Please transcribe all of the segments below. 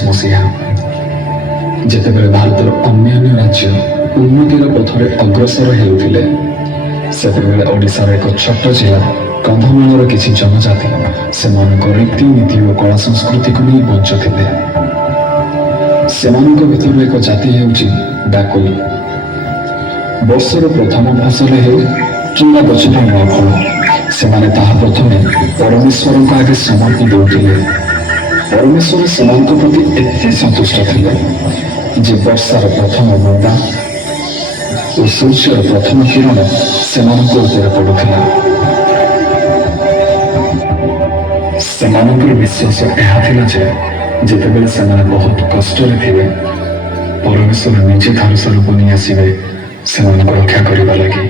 मसीहा जेतेबेले भारतर अन्यान्य राज्य उन्नतिर पथरे अग्रसर हेउथिले सेतेबेले ओडिशार एक छोट जिला कंधमालर किछि जनजाति सेमानक रीतिनीति और कला संस्कृति को नहीं बंचुथिले। सेमानक भितर एक जाति हेउछि डाकुल। वर्षर प्रथम फसल हेउ किंबा गछर नूआ फल सेमाने ताहा प्रथमे परमेश्वरक आगे समर्पी देउथिले। परमेश्वर सेमानक प्रति एते संतुष्ट थिले जे वर्षार प्रथम बुंदा और सूर्यर प्रथम किरण सेमानक ऊपर पड़ुथिला। सेमानकर विश्वास यह थिला जे जेतेबेले सेमाने बहुत कष्टरे थिले परमेश्वर निजे थार स्वरूप नहीं आसबे सेमानक रक्षा करबा लागि।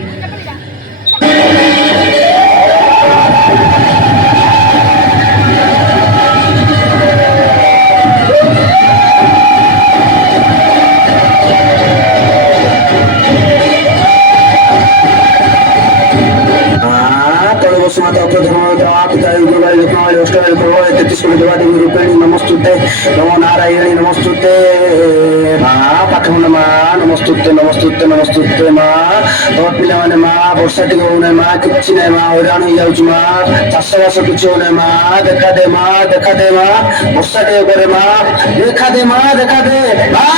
नमस्तुते नमो नारायणी नमस्तुते माँ पाठन माँ नमस्तुते नमस्तुते नमस्तुते माँ तो पिला माने माँ वर्षा टी होने माँ किसी नहीं माँ हैरान हो जाऊँ माँ चाष बास किसी होने माँ देखा दे माँ वर्षा टी करे माँ देखा दे माँ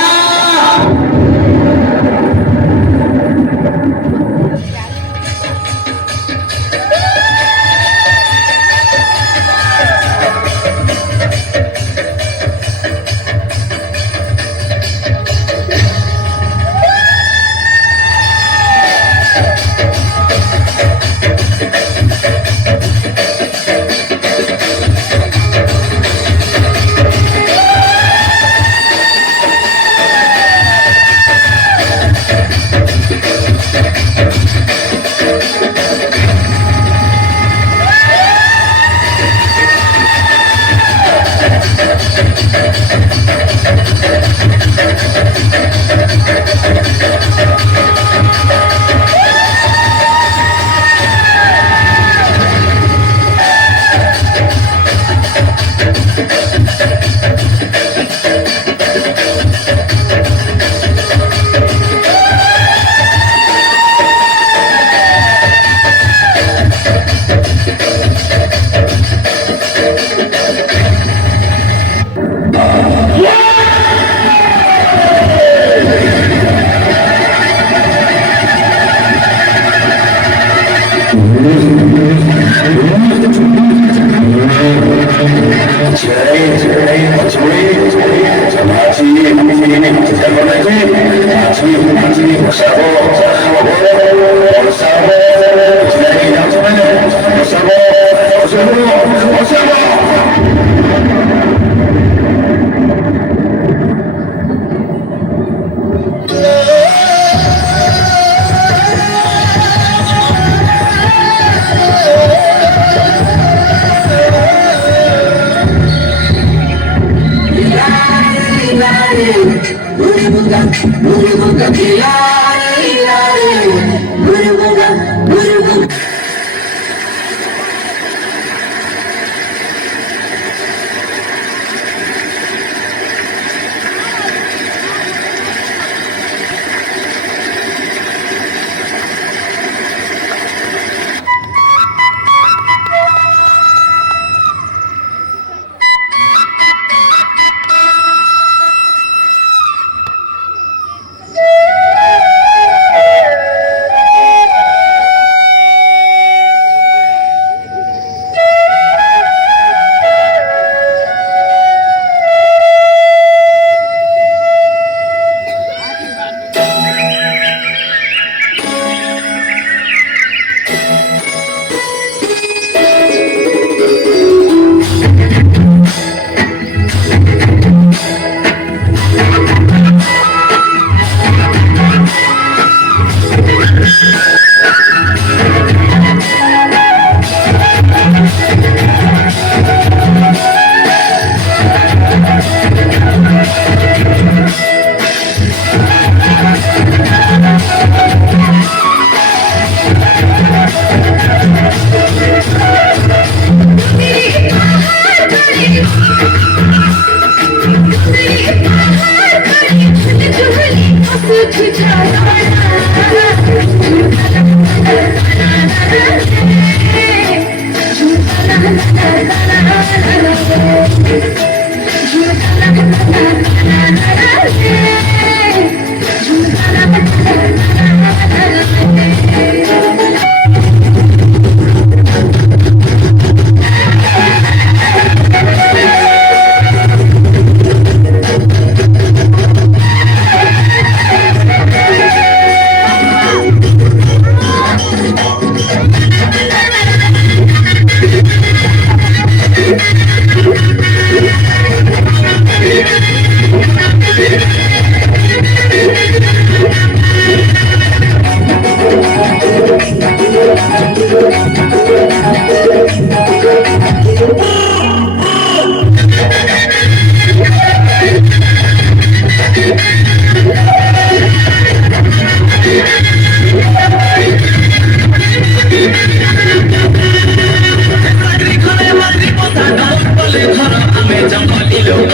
চাকরি ঘরে মাতৃ পোষা নবত বলে ঘর আমি জঙ্গলি লোক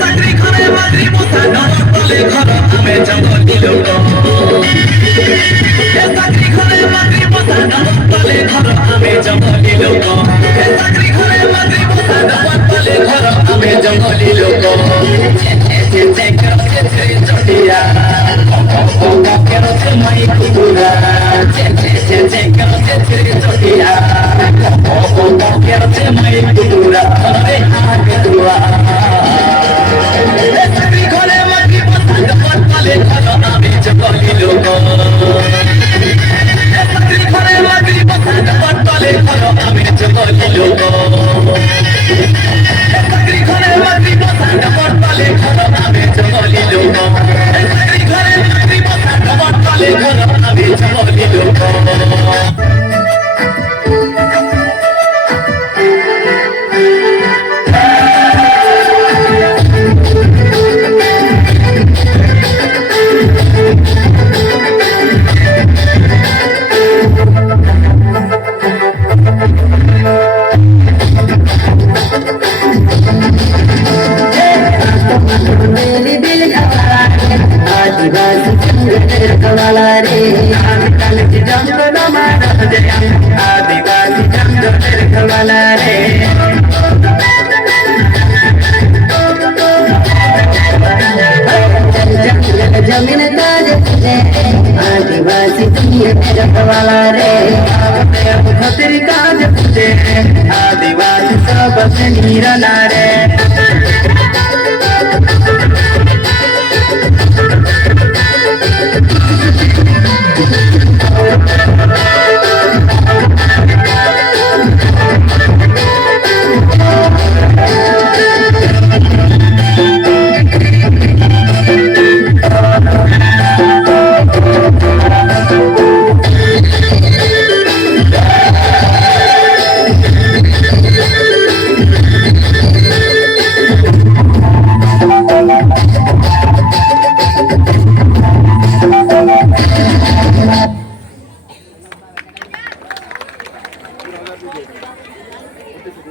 চাকরি ঘরে মাতৃ পোষা নবত বলে ঘর আমি জঙ্গলি লোক চাকরি ঘরে মাতৃ পোষা নবত বলে ঘর আমি জঙ্গলি লোক চাকরি ঘরে মাতৃ পোষা নবত বলে ঘর আমি জঙ্গলি লোক চটিয়া কেরোতে মাই কুকুরা চটিয়া কেরোতে মাই কুকুরা চাকরি ঘরে মাতৃ পোষা নবত বলে ঘর আমি জঙ্গলি লোক চাকরি ঘরে মাতৃ পোষা নবত বলে ঘর আমি জঙ্গলি লোক চাকরি ঘরে মাতৃ পোষা নবত বলে ঘর আমি জঙ্গলি লোক চাকরি ঘরে মাতৃ পোষা নবত বলে ঘর আমি জঙ্গলি লোক जमीन ताज आदिवासी रखवाला रे खतिर काज पूजे आदिवासी सब नीरला रे